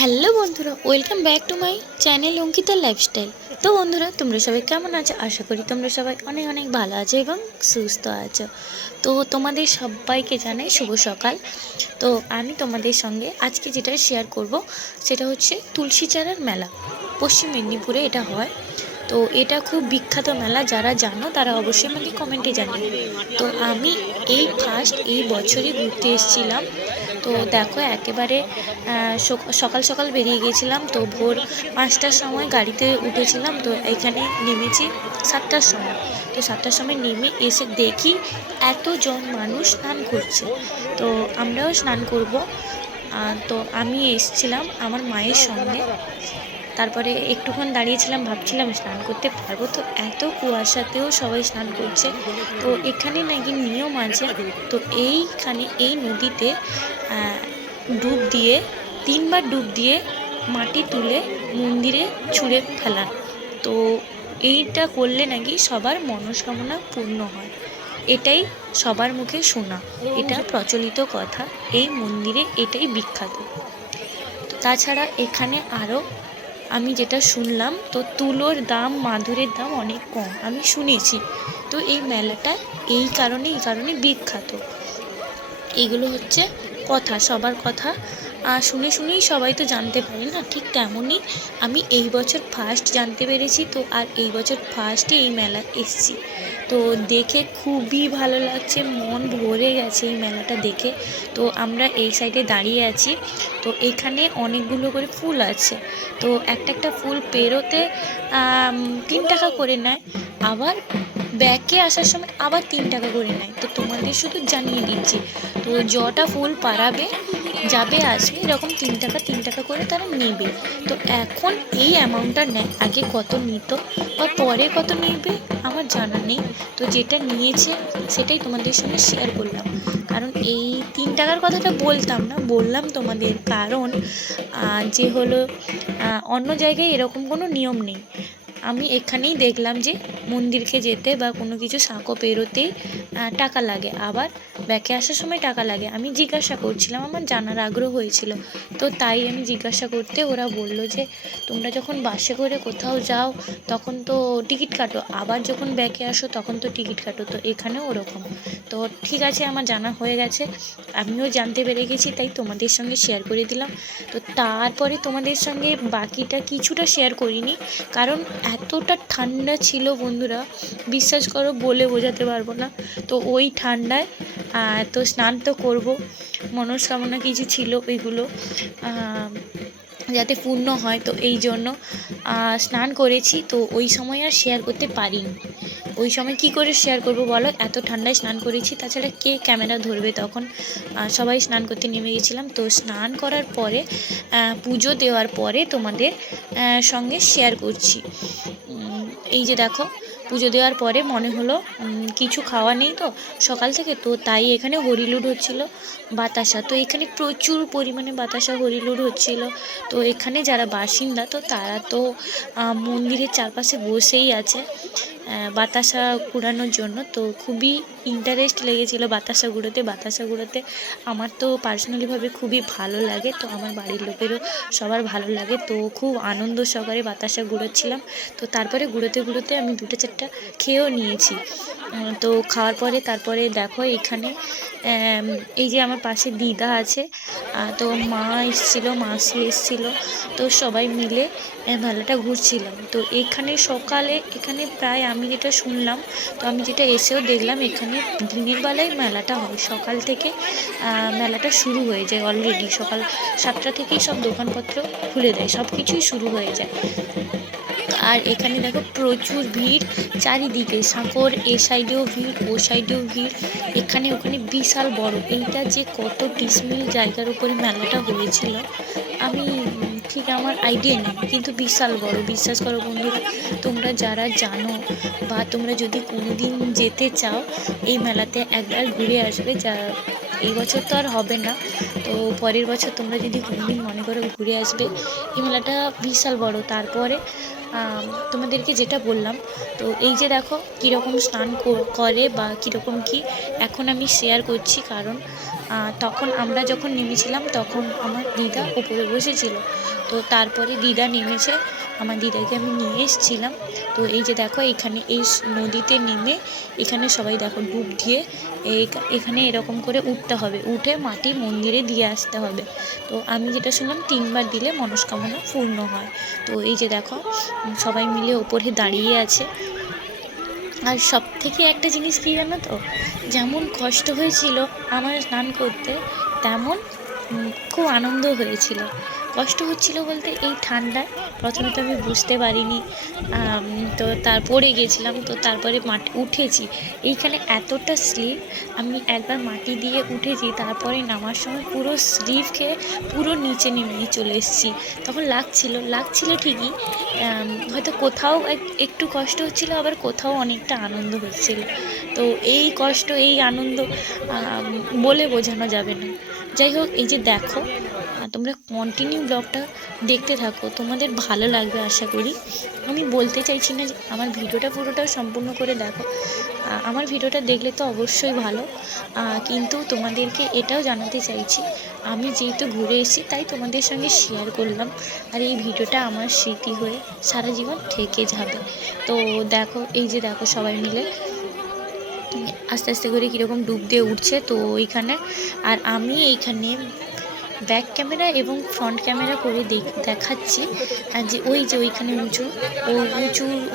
Hello বন্ধুরা, welcome back to my channel Ankita lifestyle. তো বন্ধুরা, তোমরা সবাই কেমন আছো? আশা করি তোমরা সবাই অনেক অনেক ভালো আছো এবং সুস্থ আছো। তো তোমাদের সবাইকে জানাই শুভ সকাল। তো আমি তোমাদের সঙ্গে আজকে যেটা শেয়ার করব সেটা হচ্ছে তুলসী চারার মেলা। পশ্চিম মেদিনীপুরে এটা হয়। তো এটা খুব বিখ্যাত মেলা, যারা জানো তারা অবশ্যই আমাকে কমেন্টে জানিও। তো আমি ফার্স্ট এই বছরই ঘুরতে এসেছিলাম। তো দেখো একেবারে সকাল সকাল বেরিয়ে গিয়েছিলাম। তো ভোর 5টার সময় গাড়িতে উঠেছিলাম। তো এখানে নেমেছি 7টার সময়। তো 7টার সময় নেমে এসে দেখি এতজন মানুষ স্নান করছে। তো আমরাও স্নান করব। তো আমি এসেছিলাম আমার মায়ের সঙ্গে। তারপরে একটুক্ষণ দাঁড়িয়েছিলাম, ভাবছিলাম স্নান করতে পারবো তো, এত কুয়াশাতেও সবাই স্নান করছে। তো এখানে নাকি নিয়ম আছে। তো এইখানে এই নদীতে ডুব দিয়ে 3বার ডুব দিয়ে মাটি তুলে মন্দিরে ছুঁড়ে ফেলান। তো এইটা করলে নাকি সবার মনস্কামনা পূর্ণ হয়, এটাই সবার মুখে শোনা, এটা প্রচলিত কথা। এই মন্দিরে এটাই বিখ্যাত। তাছাড়া এখানে আরও আমি যেটা শুনলাম, তো তুলোর দাম, মাদুরের দাম অনেক কম, আমি শুনেছি। তো এই মেলাটা এই কারণে বিখ্যাত। এগুলো হচ্ছে কথা, সবার কথা শুনেই সবাই তো জানতে পারে না, ঠিক তেমনই আমি এই বছর ফার্স্ট জানতে পেরেছি। তো আর এই বছর ফার্স্টে এই মেলা এসেছি। তো দেখে খুবই ভালো লাগছে, মন ভরে গেছে এই মেলাটা দেখে। তো আমরা এই সাইডে দাঁড়িয়ে আছি। তো এখানে অনেকগুলো করে ফুল আছে। তো একটা ফুল পেরোতে 3 টাকা করে নেয়, আবার ব্যাকে আসার সময় আবার 3 টাকা করে নেয়। তো তোমাদের শুধু জানিয়ে দিচ্ছি, তো যটা ফুল পারাবে যাবে আসবে এরকম 3 টাকা করে তারা নেবে। তো এখন এই অ্যামাউন্টটা নেয়, আগে কত নিত বা পরে কত নেবে আমার জানা নেই। তো যেটা নিয়েছে সেটাই তোমাদের সঙ্গে শেয়ার করলাম। কারণ এই 3 টাকার কথাটা বলতাম না, বললাম তোমাদের কারণ যে হলো অন্য জায়গায় এরকম কোনো নিয়ম নেই। আমি এখানেই দেখলাম যে মন্দিরকে যেতে বা কোনো কিছু সাঁকো পেরোতেই টাকা লাগে, আবার ব্যাকে আসার সময় টাকা লাগে। আমি জিজ্ঞাসা করছিলাম, আমার জানার আগ্রহ হয়েছিল। তো তাই আমি জিজ্ঞাসা করতে ওরা বললো যে তোমরা যখন বাসে করে কোথাও যাও তখন তো টিকিট কাটো, আবার যখন ব্যাকে আসো তখন তো টিকিট কাটো। তো এখানেও ওরকম। তো ঠিক আছে, আমার জানা হয়ে গেছে, আমিও জানতে পেরে গেছি, তাই তোমাদের সঙ্গে শেয়ার করে দিলাম। তো তারপরে তোমাদের সঙ্গে বাকিটা কিছুটা শেয়ার করিনি, কারণ এতটা ঠান্ডা ছিল বন্ধুরা, বিশ্বাস করো বলে বোঝাতে পারবো না। তো ওই ঠান্ডায় তো স্নান তো করবো, মনস্কামনা কিছু ছিল ওইগুলো যাতে পূর্ণ হয়। তো এই জন্য স্নান করেছি। তো ওই সময় আর শেয়ার করতে পারিনি। ওই সময় কি করে শেয়ার করব বলো, এত ঠান্ডায় স্নান করেছি, তাছাড়া কে ক্যামেরা ধরবে তখন। সবাই স্নান করতে নেমে গেছিলাম। তো স্নান করার পরে পুজো দেওয়ার পরে তোমাদের সঙ্গে শেয়ার করছি। এই যে দেখো, পুজো দেওয়ার পরে মনে হলো কিছু খাওয়া নেই তো সকাল থেকে, তো তাই এখানে হরিলুট হচ্ছিল, বাতাসা। তো এখানে প্রচুর পরিমাণে বাতাসা হরিলুট হচ্ছিল। তো এখানে যারা বাসিন্দা তো তারা তো মন্দিরের চারপাশে বসেই আছে বাতাসা কুড়ানোর জন্য। তো খুবই ইন্টারেস্ট লেগেছিলো বাতাসা কুড়োতে। আমার তো পার্সোনালিভাবে খুবই ভালো লাগে, তো আমার বাড়ির লোকেরও সবার ভালো লাগে। তো খুব আনন্দ সহকারে বাতাসা কুড়োচ্ছিলাম। তো তারপরে কুড়োতে আমি 2-4টা খেয়েও নিয়েছি। তো খাওয়ার পরে তারপরে দেখো এখানে এই যে আমার পাশে দিদা আছে, তো মা এসেছিলো, মাসি এসেছিলো। তো সবাই মিলে মেলাটা ঘুরছিলাম। তো এখানে সকালে এখানে প্রায় আমি যেটা শুনলাম, তো আমি যেটা এসেও দেখলাম, এখানে দিনের বেলায় মেলাটা হয়, সকাল থেকে মেলাটা শুরু হয়ে যায়। অলরেডি সকাল 7টা থেকেই সব দোকানপত্র খুলে দেয়, সব কিছুই শুরু হয়ে যায়। আর এখানে দেখো প্রচুর ভিড় চারিদিকে, সাঁকোর এ সাইডেও ভিড়, ও সাইডেও ভিড়, এখানে ওখানে বিশাল বড়। এইটা যে কত ডিসমিল জায়গার উপরে মেলাটা হয়েছিল আমি ঠিক আমার আইডিয়া নেই, কিন্তু বিশাল বড়। বিশ্বাস করো বন্ধুরা, তোমরা যারা জানো বা তোমরা যদি কোনো দিন যেতে চাও এই মেলাতে একবার ঘুরে আসবে। যা এই বছর তো আর হবে না, তো পরের বছর তোমরা যদি কোনো দিন মনে করো ঘুরে আসবে, এই মেলাটা বিশাল বড়। তারপরে তোমাদেরকে যেটা বললাম, তো এই যে দেখো কীরকম স্নান করে বা কীরকম কী এখন আমি শেয়ার করছি। কারণ তখন আমরা যখন নেমেছিলাম তখন আমার দিদা ওপরে বসেছিল, তো তারপরে দিদা নেমেছে, আমার দিদাকে আমি নিয়ে এসেছিলাম। তো এই যে দেখো এখানে এই নদীতে নেমে এখানে সবাই দেখো ডুব দিয়ে এখানে এরকম করে উঠতে হবে, উঠে মাটি মন্দিরে দিয়ে আসতে হবে। তো আমি যেটা শুনলাম 3বার দিলে মনস্কামনা পূর্ণ হয়। তো এই যে দেখো সবাই মিলে ওপরে দাঁড়িয়ে আছে। আর সব থেকে একটা জিনিস কী জানো তো, যেমন কষ্ট হয়েছিল আমার স্নান করতে, তেমন খুব আনন্দ হয়েছিল। কষ্ট হচ্ছিল বলতে এই ঠান্ডায় প্রথমে তো আমি বুঝতে পারিনি, তো তারপরে গেছিলাম, তো তারপরে মাটি উঠেছি এইখানে এতটা স্লিপ, আমি একবার মাটি দিয়ে উঠেছি, তারপরে নামার সময় পুরো স্লিপ খেয়ে পুরো নিচে নেমে চলে এসেছি। তখন লাগছিল ঠিকই, হয়তো কোথাও একটু কষ্ট হচ্ছিল, আবার কোথাও অনেকটা আনন্দ হচ্ছিল। তো এই কষ্ট এই আনন্দ বলে বোঝানো যাবে না। যাই হোক, এই যে দেখো তোমরা কন্টিনিউ ব্লগটা দেখতে থাকো, তোমাদের ভালো লাগবে আশা করি। আমি বলতে চাইছি না যে আমার ভিডিওটা পুরোটা সম্পূর্ণ করে দেখো, আমার ভিডিওটা দেখলে তো অবশ্যই ভালো, কিন্তু তোমাদেরকে এটাও জানাতে চাইছি আমি যেহেতু ঘুরে এসেছি তাই তোমাদের সঙ্গে শেয়ার করলাম, আর এই ভিডিওটা আমার স্মৃতি হয়ে সারা জীবন থেকে যাবে। তো দেখো এই যে দেখো সবাই মিলে আস্তে আস্তে করে কীরকম ডুব দিয়ে উঠছে। তো এইখানে আর আমি এইখানে ব্যাক ক্যামেরা এবং ফ্রন্ট ক্যামেরা করে দেখাচ্ছি, আর যে ওইখানে উঁচু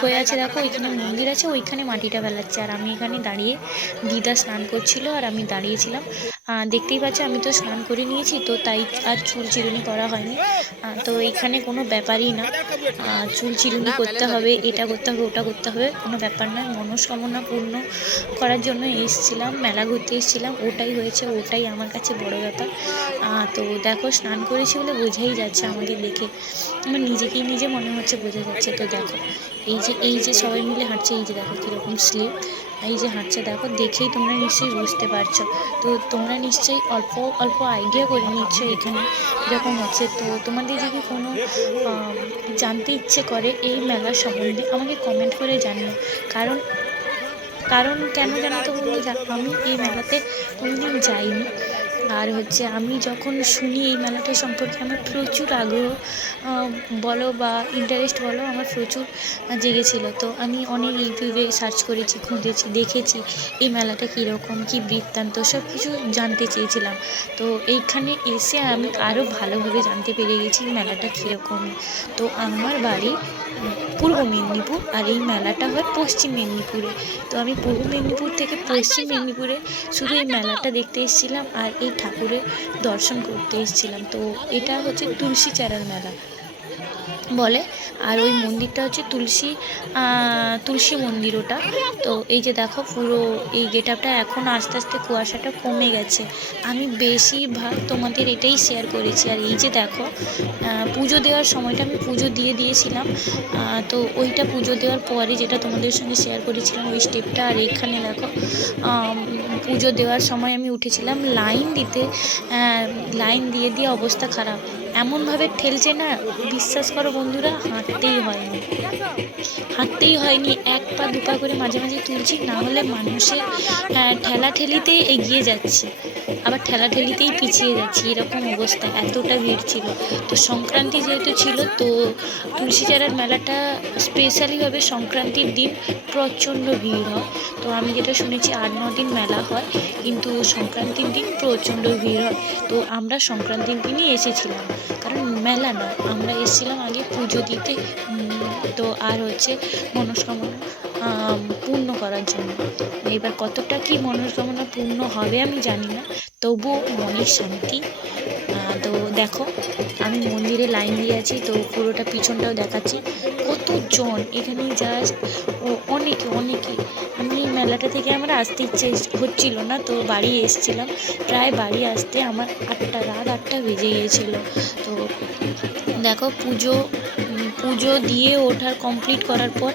হয়ে আছে দেখো, ওইখানে মন্দির আছে, ওইখানে মাটিটা ফেলাচ্ছে, আর আমি এখানে দাঁড়িয়ে দিদা স্নান করছিল আর আমি দাঁড়িয়েছিলাম। দেখতেই পাচ্ছ আমি তো স্নান করে নিয়েছি, তো তাই আর চুল চিরুনি করা হয়নি। তো এইখানে কোনো ব্যাপারই না, চুল চিরুনি করতে হবে, এটা করতে হবে ওটা করতে হবে, কোনো ব্যাপার নয়। মনস্কামনা পূর্ণ করার জন্য এসেছিলাম, মেলা ঘুরতে এসেছিলাম, ওটাই হয়েছে, ওটাই আমার কাছে বড় ব্যাপার। তো দেখো স্নান করেছি বলে বোঝাই যাচ্ছে আমাকে দেখে, আমার নিজেকেই নিজে মনে হচ্ছে বোঝা যাচ্ছে। তো দেখো এই যে সবাই মিলে হাঁটছে, এই যে দেখো কীরকম স্লিপ, এই যে হাঁটছে দেখো, দেখেই তোমরা নিশ্চয়ই বুঝতে পারছো। তো তোমরা নিশ্চয়ই অল্প অল্প আইডিয়া করে নিচ্ছ এখানে কীরকম হচ্ছে। তো তোমাদের যদি কোনো জানতে ইচ্ছে করে এই মেলার সম্বন্ধে আমাকে কমেন্ট করে জানিও। কারণ কেন জানো তো বন্ধুরা, আমি এই মেলাতে কোনোদিন যাইনি, আর হচ্ছে আমি যখন শুনি এই মেলাটা সম্পর্কে আমার প্রচুর আগ্রহ বলো বা ইন্টারেস্ট বলো, আমার প্রচুর জেগেছিল। তো আমি অনেক ইউটিউবে সার্চ করেছি, খুঁজেছি, দেখেছি এই মেলাটা কীরকম কী বৃত্তান্ত সব কিছু জানতে চেয়েছিলাম। তো এইখানে এসে আমি আরও ভালোভাবে জানতে পেরে গেছি মেলাটা কীরকমই। তো আমার বাড়ি পূর্ব মেদিনীপুর, আর এই মেলাটা হয় পশ্চিম মেদিনীপুরে। তো আমি পূর্ব মেদিনীপুর থেকে পশ্চিম মেদিনীপুরে শুধু এই মেলাটা দেখতে এসেছিলাম আর এই ঠাকুরের দর্শন করতে এসেছিলাম। তো এটা হচ্ছে তুলসী চারার মেলা বলে, আর ওই মন্দিরটা হচ্ছে তুলসী মন্দির ওটা। তো এই যে দেখো পুরো এই গেটআপটা, এখন আস্তে আস্তে কুয়াশাটা কমে গেছে, আমি বেশিরভাগ তোমাদের এটাই শেয়ার করেছি। আর এই যে দেখো পুজো দেওয়ার সময়টা আমি পুজো দিয়েছিলাম, তো ওইটা পুজো দেওয়ার পরে যেটা তোমাদের সঙ্গে শেয়ার করেছিলাম ওই স্টেপটা। আর এখানে দেখো পুজো দেওয়ার সময় আমি উঠেছিলাম লাইন দিতে, লাইন দিয়ে অবস্থা খারাপ, এমনভাবে ঠেলছে না, বিশ্বাস করো বন্ধুরা, হাঁটতেই হয়নি, 1 পা 2 পা করে মাঝে মাঝে তুলছি, না হলে মানুষের ঠেলাঠেলিতেই এগিয়ে যাচ্ছি, আবার ঠেলাঠেলিতেই পিছিয়ে যাচ্ছি, এরকম অবস্থা, এতটা ভিড় ছিল। তো সংক্রান্তি যেহেতু ছিল, তো তুলসী চারার মেলাটা স্পেশালিভাবে সংক্রান্তির দিন প্রচণ্ড ভিড় হয়। তো আমি যেটা শুনেছি 8-9 দিন মেলা হয়, কিন্তু সংক্রান্তির দিন প্রচণ্ড ভিড় হয়। তো আমরা সংক্রান্তির দিনই এসেছিলাম, কারণ মেলা না, আমরা এসেছিলাম আগে পুজো দিতে, তো আর হচ্ছে মনস্কামনা পূর্ণ করার জন্য। এবার কতটা কি মনস্কামনা পূর্ণ হবে আমি জানি না, তবুও মনের শান্তি। তো দেখো আমি মন্দিরে লাইন দিয়ে আছি, তো পুরোটা পিছনটাও দেখাচ্ছি, কতজন এখানে জাস্ট অনেকে আমি মেলাটা থেকে আমার আসতে ইচ্ছে হচ্ছিল না, তো বাড়ি এসেছিলাম, প্রায় বাড়ি আসতে আমার রাত 8টা বেজে গিয়েছিল। তো দেখো পুজো দিয়ে ওঠার কমপ্লিট করার পর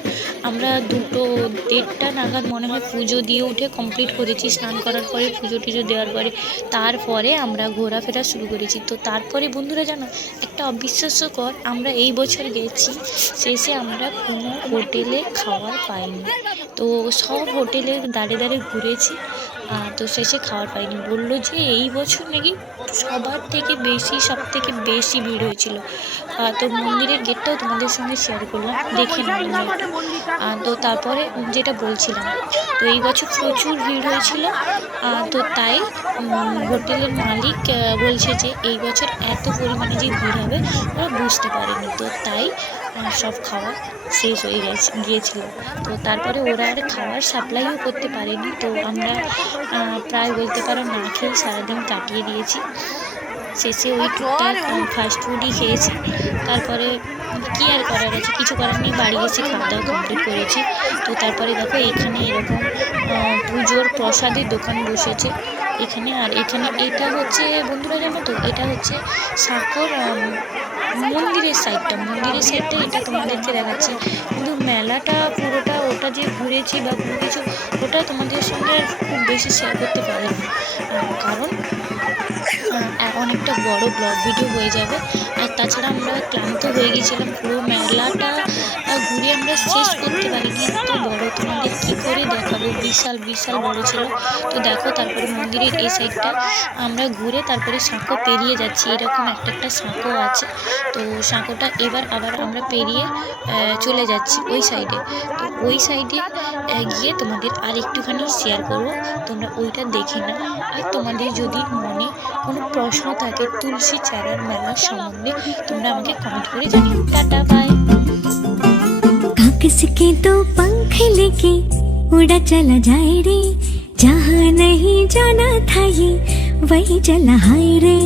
আমরা 2-1:30 নাগাদ মনে হয় পুজো দিয়ে উঠে কমপ্লিট করেছি, স্নান করার পরে পুজো টুজো দেওয়ার পরে তারপরে আমরা ঘোরাফেরা শুরু করেছি। তো তারপরে বন্ধুরা জানো একটা অবিশ্বাস্যকর, আমরা এই বছর গেছি শেষে আমরা কোনো হোটেলে খাবার পাইনি। তো সব হোটেলের দাঁড়ে দাঁড়ে ঘুরেছি, তো শেষে খাবার পাইনি। বললো যে এই বছর নাকি সবার থেকে বেশি, সব থেকে বেশি ভিড় হয়েছিল। তো মন্দিরের গেটটাও তোমাদের সঙ্গে শেয়ার করলাম, দেখে নাও তোমরা একটু। তো তারপরে যেটা বলছিলাম, তো এই বছর প্রচুর ভিড় হয়েছিল। তো তাই হোটেলের মালিক বলছে যে এই বছর এত পরিমাণে যে ভিড় হবে ওরা বুঝতে পারেনি, তো তাই সব খাবার শেষ হয়ে গিয়েছিল। তো তারপরে ওরা আর খাবার সাপ্লাইও করতে পারেনি। তো আমরা প্রায় বলতে পারো না খেয়ে সারাদিন কাটিয়ে দিয়েছি। শেষে ওই টুকটাক ফাস্ট ফুডই খেয়েছি। তারপরে কী আর করার আছে, কিছু করার নেই, বাড়ি এসে খাওয়া দাওয়া কমপ্লিট করেছি। তো তারপরে দেখো এখানে এরকম পুজোর প্রসাদের দোকান বসেছে এখানে। আর এখানে এটা হচ্ছে বন্ধুরা জানো তো, এটা হচ্ছে সাঁকর মন্দিরের সাইডটা এটা তোমাদেরকে দেখাচ্ছি। কিন্তু মেলাটা পুরোটা ওটা যে ঘুরেছি বা কোনো কিছু ওটা তোমাদের সঙ্গে আর খুব বেশি শেয়ার করতে পারিনি, কারণ অনেকটা বড় ব্লগ ভিডিও হয়ে যাবে। আর তাছাড়া আমরা ক্লান্ত হয়ে গেছিলাম, পুরো মেলাটা ঘুরে আমরা শেষ করতে পারিনি, এত বড় তোমাদের কী করে দেখাবো, বিশাল বিশাল বড় ছিল। তো দেখো তারপরে মন্দিরের এই সাইডটা আমরা ঘুরে তারপরে সাঁকো পেরিয়ে যাচ্ছি, এরকম একটা সাঁকো আছে। তো সাঁকোটা এবার আবার আমরা পেরিয়ে চলে যাচ্ছি ওই সাইডে। তো ওই সাইডে গিয়ে তোমাদের আর একটুখানি শেয়ার করবো, তোমরা ওইটা দেখে নাও। আর তোমাদের যদি মনে কোনো প্রশ্ন থাকে তুলসী চারার মেলার সম্বন্ধে তোমরা আমাকে কমেন্ট করে জানিও। Tata, bye. कागज के 2 पंख लेके उड़ा चला जाए रे, जहाँ नहीं जाना था ये वही चला हाय रे।